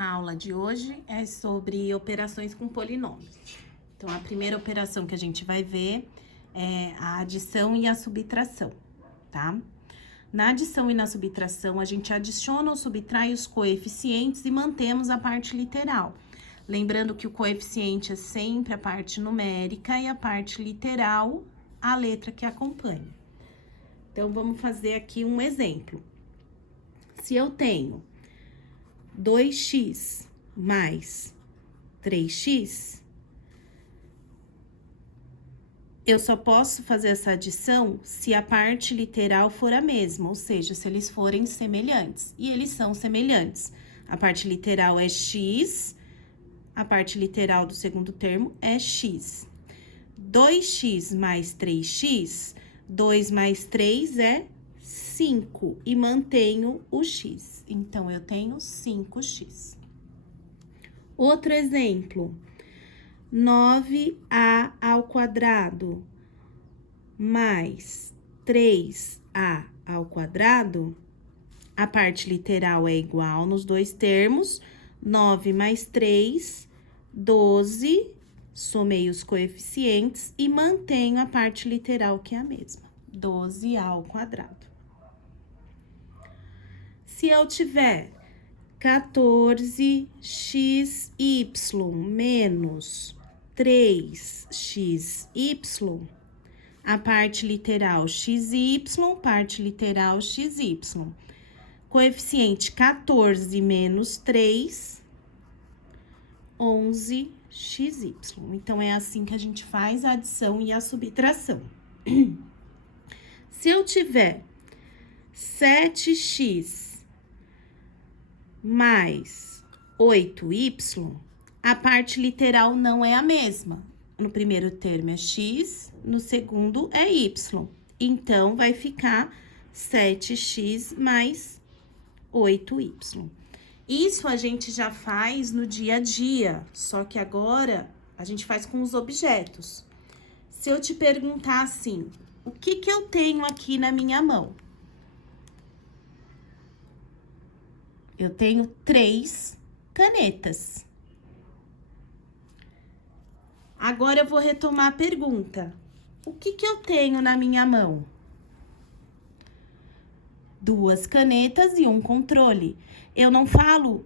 A aula de hoje é sobre operações com polinômios. Então, a primeira operação que a gente vai ver é a adição e a subtração, tá? Na adição e na subtração, a gente adiciona ou subtrai os coeficientes e mantemos a parte literal. Lembrando que o coeficiente é sempre a parte numérica e a parte literal, a letra que acompanha. Então, vamos fazer aqui um exemplo. Se eu tenho 2x mais 3x, eu só posso fazer essa adição se a parte literal for a mesma, ou seja, se eles forem semelhantes. E eles são semelhantes. A parte literal é x, a parte literal do segundo termo é x. 2x mais 3x, 2 mais 3 é 5 e mantenho o x. Então, eu tenho 5x. Outro exemplo, 9a ao quadrado mais 3a ao quadrado, a parte literal é igual nos dois termos, 9 mais 3, 12, somei os coeficientes e mantenho a parte literal que é a mesma, 12a ao quadrado. Se eu tiver 14xy menos 3xy, a parte literal xy, parte literal xy. Coeficiente 14 menos 3, 11xy. Então, é assim que a gente faz a adição e a subtração. Se eu tiver 7x mais 8y, a parte literal não é a mesma. No primeiro termo é x, no segundo é y. Então, vai ficar 7x mais 8y. Isso a gente já faz no dia a dia, só que agora a gente faz com os objetos. Se eu te perguntar assim, o que que eu tenho aqui na minha mão? Eu tenho 3 canetas. Agora, eu vou retomar a pergunta. O que que eu tenho na minha mão? 2 canetas e um controle. Eu não falo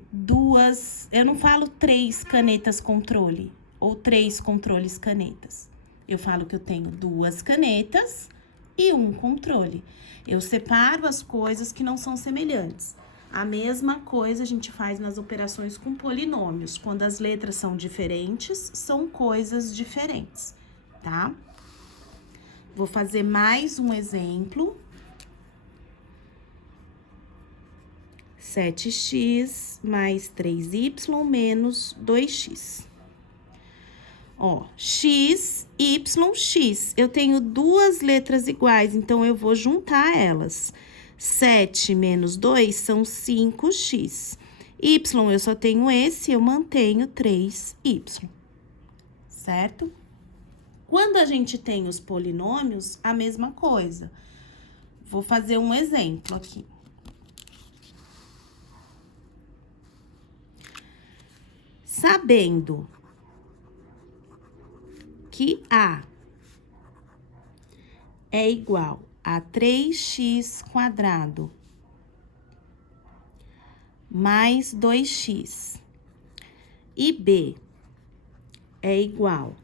3 canetas controle ou 3 controles canetas. Eu falo que eu tenho 2 canetas e um controle. Eu separo as coisas que não são semelhantes. A mesma coisa a gente faz nas operações com polinômios. Quando as letras são diferentes, são coisas diferentes, tá? Vou fazer mais um exemplo. 7x mais 3y menos 2x. Ó, x, y, x. Eu tenho duas letras iguais, então eu vou juntar elas. 7 menos 2 são 5x. Y, eu só tenho esse, eu mantenho 3y. Certo? Quando a gente tem os polinômios, a mesma coisa. Vou fazer um exemplo aqui. Sabendo que A é igual a 3x² mais 2x e B é igual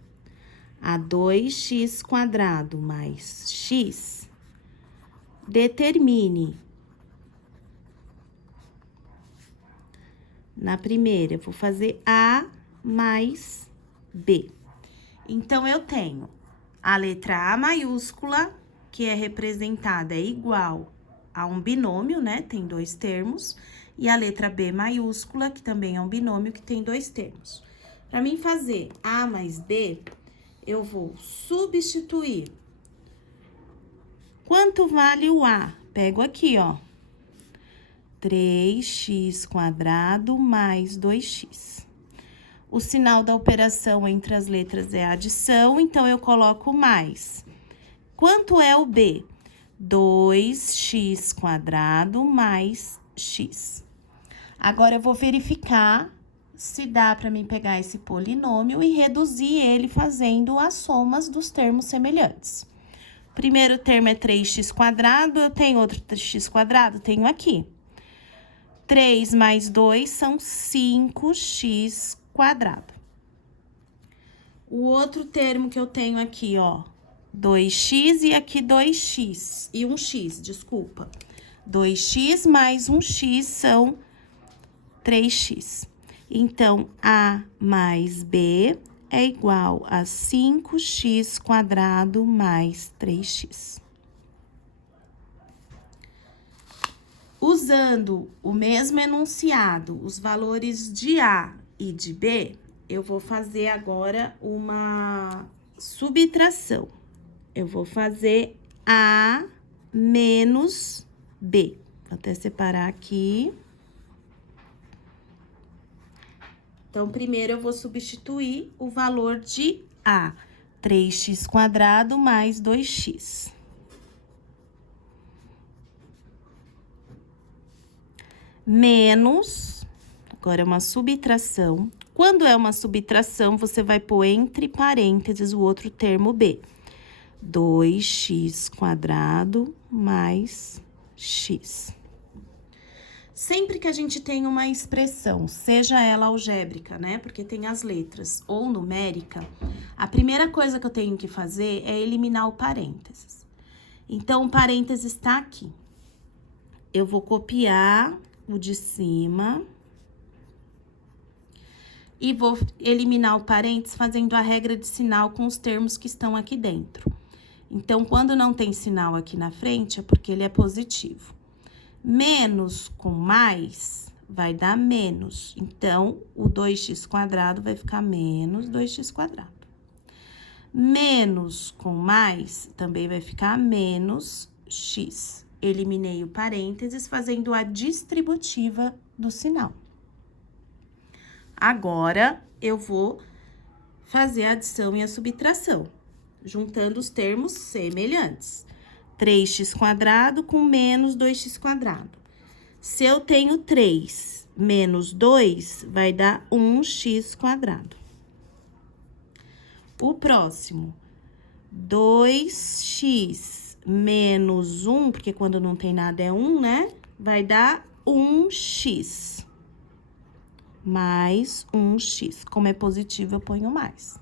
a 2x² mais x, determine. Na primeira, eu vou fazer A mais B. Então, eu tenho a letra A maiúscula, que é representada igual a um binômio, né? Tem dois termos. E a letra B maiúscula, que também é um binômio, que tem dois termos. Para mim fazer A mais B, eu vou substituir. Quanto vale o A? Pego aqui, ó. 3x² mais 2x. O sinal da operação entre as letras é adição, então eu coloco mais. Quanto é o B? 2x² mais x. Agora, eu vou verificar se dá para mim pegar esse polinômio e reduzir ele fazendo as somas dos termos semelhantes. Primeiro termo é 3x², eu tenho outro x²? Tenho aqui. 3 mais 2 são 5x². O outro termo que eu tenho aqui, ó, 2x e aqui 2x, e 1x, desculpa. 2x mais 1x são 3x. Então, A mais B é igual a 5x² mais 3x. Usando o mesmo enunciado, os valores de A e de B, eu vou fazer agora uma subtração. Eu vou fazer A menos B. Vou até separar aqui. Então, primeiro eu vou substituir o valor de A, 3x² mais 2x. Menos, agora é uma subtração. Quando é uma subtração, você vai pôr entre parênteses o outro termo B. 2x² mais x. Sempre que a gente tem uma expressão, seja ela algébrica, né? Porque tem as letras, ou numérica, a primeira coisa que eu tenho que fazer é eliminar o parênteses. Então, o parênteses está aqui. Eu vou copiar o de cima e vou eliminar o parênteses fazendo a regra de sinal com os termos que estão aqui dentro. Então, quando não tem sinal aqui na frente, é porque ele é positivo. Menos com mais vai dar menos. Então, o 2x² vai ficar menos 2x². Menos com mais também vai ficar menos x. Eliminei o parênteses fazendo a distributiva do sinal. Agora, eu vou fazer a adição e a subtração, juntando os termos semelhantes. 3x² com menos 2x². Se eu tenho 3 menos 2, vai dar 1x². O próximo, 2x menos 1, porque quando não tem nada é 1, né? Vai dar 1x. Mais 1x. Como é positivo, eu ponho mais.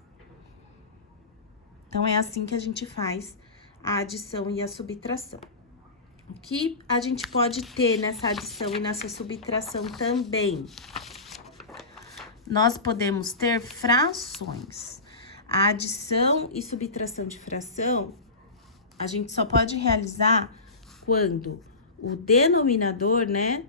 Então, é assim que a gente faz a adição e a subtração. O que a gente pode ter nessa adição e nessa subtração também? Nós podemos ter frações. A adição e subtração de fração, a gente só pode realizar quando o denominador, né,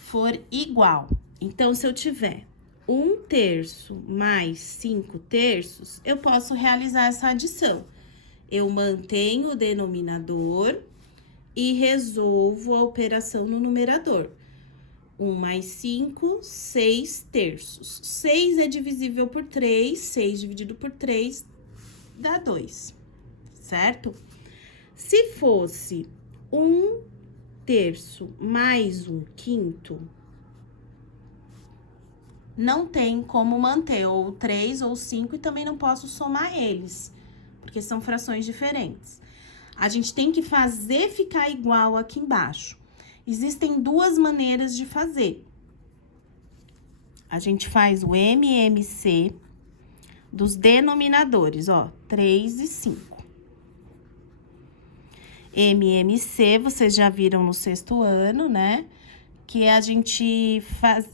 for igual. Então, se eu tiver 1/3 mais 5/3, eu posso realizar essa adição. Eu mantenho o denominador e resolvo a operação no numerador. 1 mais 5, 6/3. 6 é divisível por 3, 6 dividido por 3 dá 2, certo? Se fosse 1/3 mais 1/5, não tem como manter ou 3 ou 5 e também não posso somar eles, porque são frações diferentes. A gente tem que fazer ficar igual aqui embaixo. Existem duas maneiras de fazer. A gente faz o MMC dos denominadores, ó, 3 e 5. MMC, vocês já viram no 6º ano, né? Que a gente faz...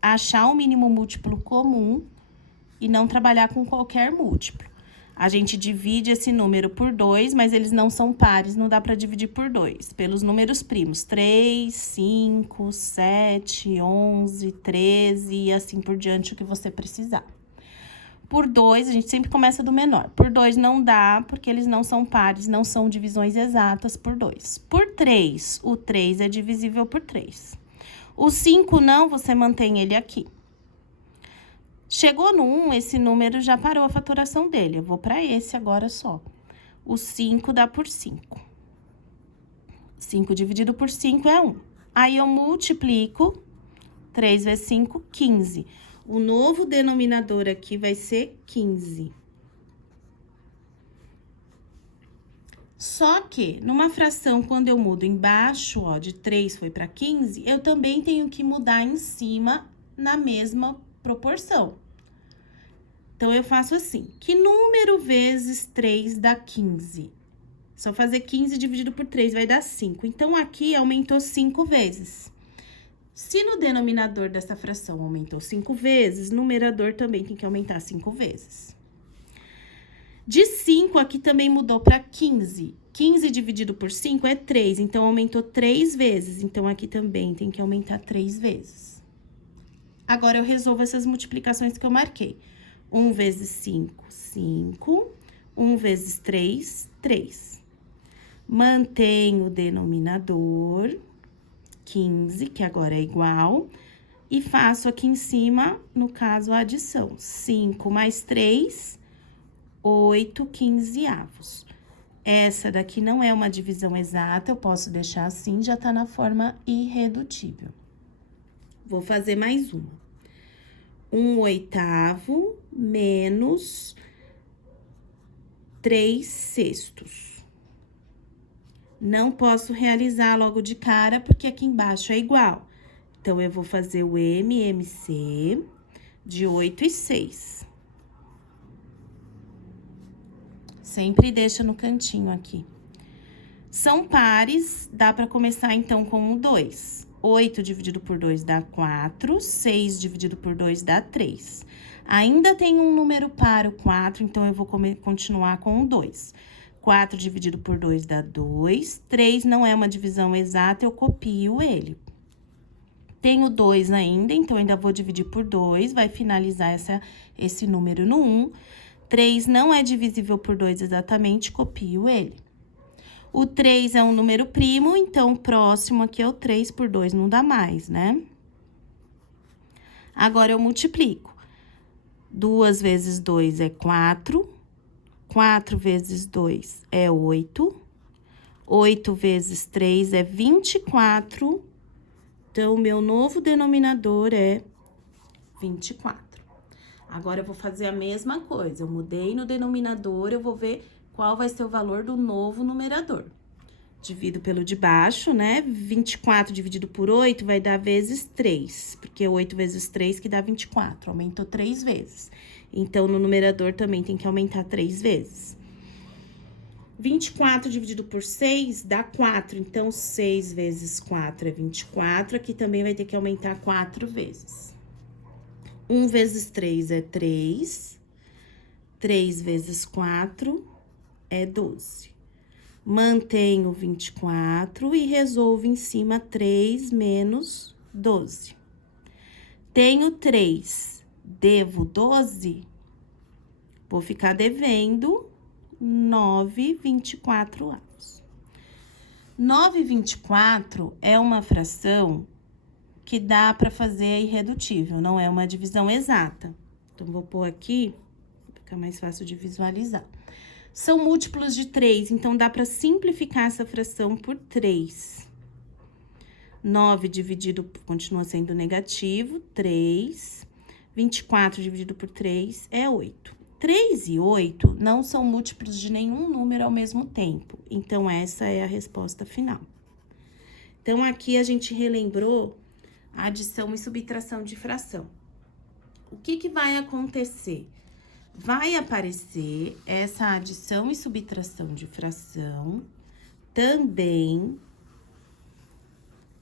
achar um mínimo múltiplo comum e não trabalhar com qualquer múltiplo. A gente divide esse número por 2, mas eles não são pares, não dá para dividir por 2. Pelos números primos, 3, 5, 7, 11, 13 e assim por diante, o que você precisar. Por 2, a gente sempre começa do menor. Por 2 não dá, porque eles não são pares, não são divisões exatas por 2. Por 3, o 3 é divisível por 3. O 5 não, você mantém ele aqui. Chegou no 1, esse número já parou a fatoração dele. Eu vou para esse agora só. O 5 dá por 5. 5 dividido por 5 é 1. Aí, eu multiplico 3 vezes 5, 15. O novo denominador aqui vai ser 15. Só que, numa fração, quando eu mudo embaixo, ó, de 3 foi para 15, eu também tenho que mudar em cima na mesma proporção. Então, eu faço assim, que número vezes 3 dá 15? Só fazer 15 dividido por 3 vai dar 5. Então, aqui aumentou 5 vezes. Se no denominador dessa fração aumentou 5 vezes, no numerador também tem que aumentar 5 vezes. De 5, aqui também mudou para 15. 15 dividido por 5 é 3, então aumentou 3 vezes. Então, aqui também tem que aumentar 3 vezes. Agora, eu resolvo essas multiplicações que eu marquei. 1 vezes 5, 5. 1 vezes 3, 3. Mantenho o denominador, 15, que agora é igual. E faço aqui em cima, no caso, a adição. 5 mais 3... 8 quinzeavos. Essa daqui não é uma divisão exata, eu posso deixar assim, já tá na forma irredutível. Vou fazer mais uma. 1/8 menos 3/6. Não posso realizar logo de cara, porque aqui embaixo é igual. Então, eu vou fazer o MMC de 8 e 6. Sempre deixa no cantinho aqui. São pares, dá para começar, então, com o 2. 8 dividido por 2 dá 4, 6 dividido por 2 dá 3. Ainda tem um número par, o 4, então, eu vou continuar com o 2. 4 dividido por 2 dá 2, 3 não é uma divisão exata, eu copio ele. Tenho 2 ainda, então, ainda vou dividir por 2, vai finalizar esse número no 1. 3 não é divisível por 2 exatamente, copio ele. O 3 é um número primo, então, o próximo aqui é o 3 por 2, não dá mais, né? Agora, eu multiplico. 2 vezes 2 é 4. 4 vezes 2 é 8. 8 vezes 3 é 24. Então, o meu novo denominador é 24. Agora, eu vou fazer a mesma coisa. Eu mudei no denominador, eu vou ver qual vai ser o valor do novo numerador. Divido pelo de baixo, né? 24 dividido por 8 vai dar vezes 3, porque 8 vezes 3 que dá 24, aumentou 3 vezes. Então, no numerador também tem que aumentar 3 vezes. 24 dividido por 6 dá 4, então 6 vezes 4 é 24, aqui também vai ter que aumentar 4 vezes. 1 vezes 3 é 3, 3 vezes 4 é 12. Mantenho 24 e resolvo em cima 3 menos 12. Tenho 3, devo 12, vou ficar devendo 9/24. 9/24 é uma fração que dá para fazer irredutível, não é uma divisão exata. Então, vou pôr aqui, fica mais fácil de visualizar. São múltiplos de 3, então, dá para simplificar essa fração por 3. 9 dividido, continua sendo negativo, 3. 24 dividido por 3 é 8. 3 e 8 não são múltiplos de nenhum número ao mesmo tempo. Então, essa é a resposta final. Então, aqui a gente relembrou a adição e subtração de fração. O que vai acontecer? Vai aparecer essa adição e subtração de fração também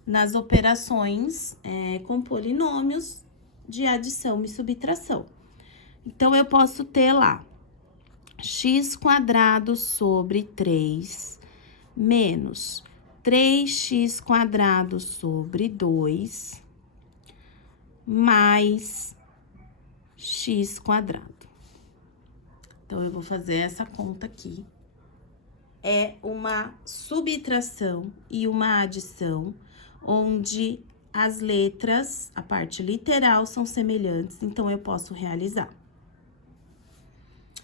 nas operações com polinômios de adição e subtração. Então, eu posso ter lá x² sobre 3 menos 3x² sobre 2 mais x². Então, eu vou fazer essa conta aqui. É uma subtração e uma adição, onde as letras, a parte literal, são semelhantes, então, eu posso realizar.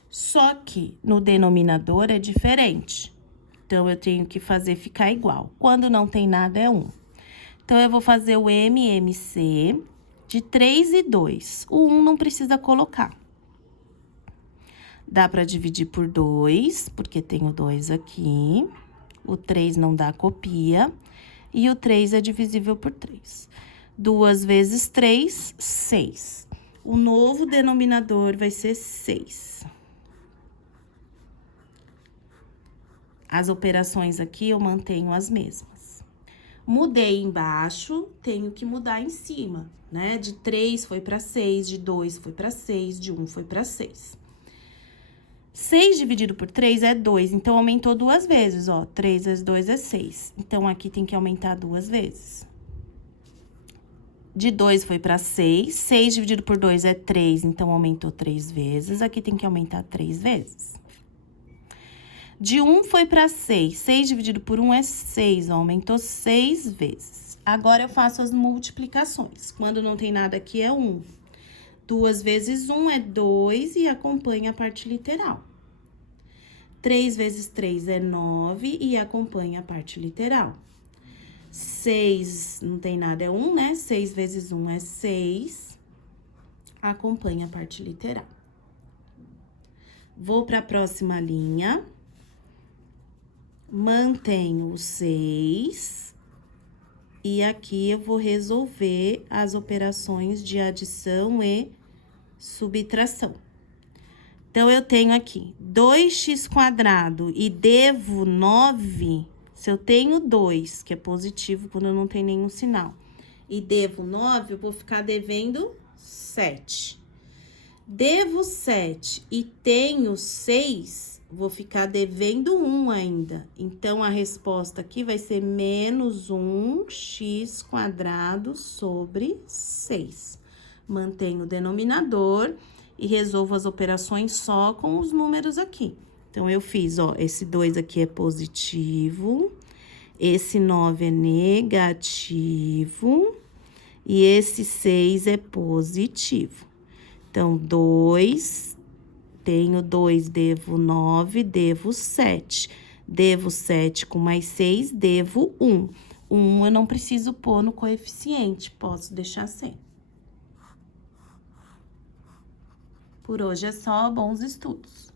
Só que no denominador é diferente. Então, eu tenho que fazer ficar igual. Quando não tem nada, é 1. Então, eu vou fazer o MMC de 3 e 2. O 1 não precisa colocar. Dá pra dividir por 2, porque tem o 2 aqui. O 3 não dá copia. E o 3 é divisível por 3. 2 vezes 3, 6. O novo denominador vai ser 6. As operações aqui eu mantenho as mesmas. Mudei embaixo, tenho que mudar em cima, né? De 3 foi para 6, de 2 foi para 6, de 1 foi para 6. 6 dividido por 3 é 2, então aumentou 2 vezes, ó. 3 vezes 2 é 6. Então, aqui tem que aumentar 2 vezes. De 2 foi para 6, 6 dividido por 2 é 3, então aumentou 3 vezes. Aqui tem que aumentar 3 vezes. De 1 foi para 6, 6 dividido por 1 é 6, ó, aumentou 6 vezes. Agora, eu faço as multiplicações. Quando não tem nada aqui, é 1. 2 vezes 1 é 2 e acompanha a parte literal. 3 vezes 3 é 9 e acompanha a parte literal. 6, não tem nada, é 1, né? 6 vezes 1 é 6, acompanha a parte literal. Vou para a próxima linha. Mantenho o 6. E aqui eu vou resolver as operações de adição e subtração. Então, eu tenho aqui 2x² e devo 9. Se eu tenho 2, que é positivo quando não tem nenhum sinal, e devo 9, eu vou ficar devendo 7. Devo 7 e tenho 6, vou ficar devendo 1 ainda. Então, a resposta aqui vai ser menos 1x² sobre 6. Mantenho o denominador e resolvo as operações só com os números aqui. Então, eu fiz, ó, esse 2 aqui é positivo, esse 9 é negativo e esse 6 é positivo. Então, 2, tenho 2, devo 9, devo 7. Devo 7 com mais 6, devo 1. 1 eu não preciso pôr no coeficiente, posso deixar sem. Por hoje é só, bons estudos!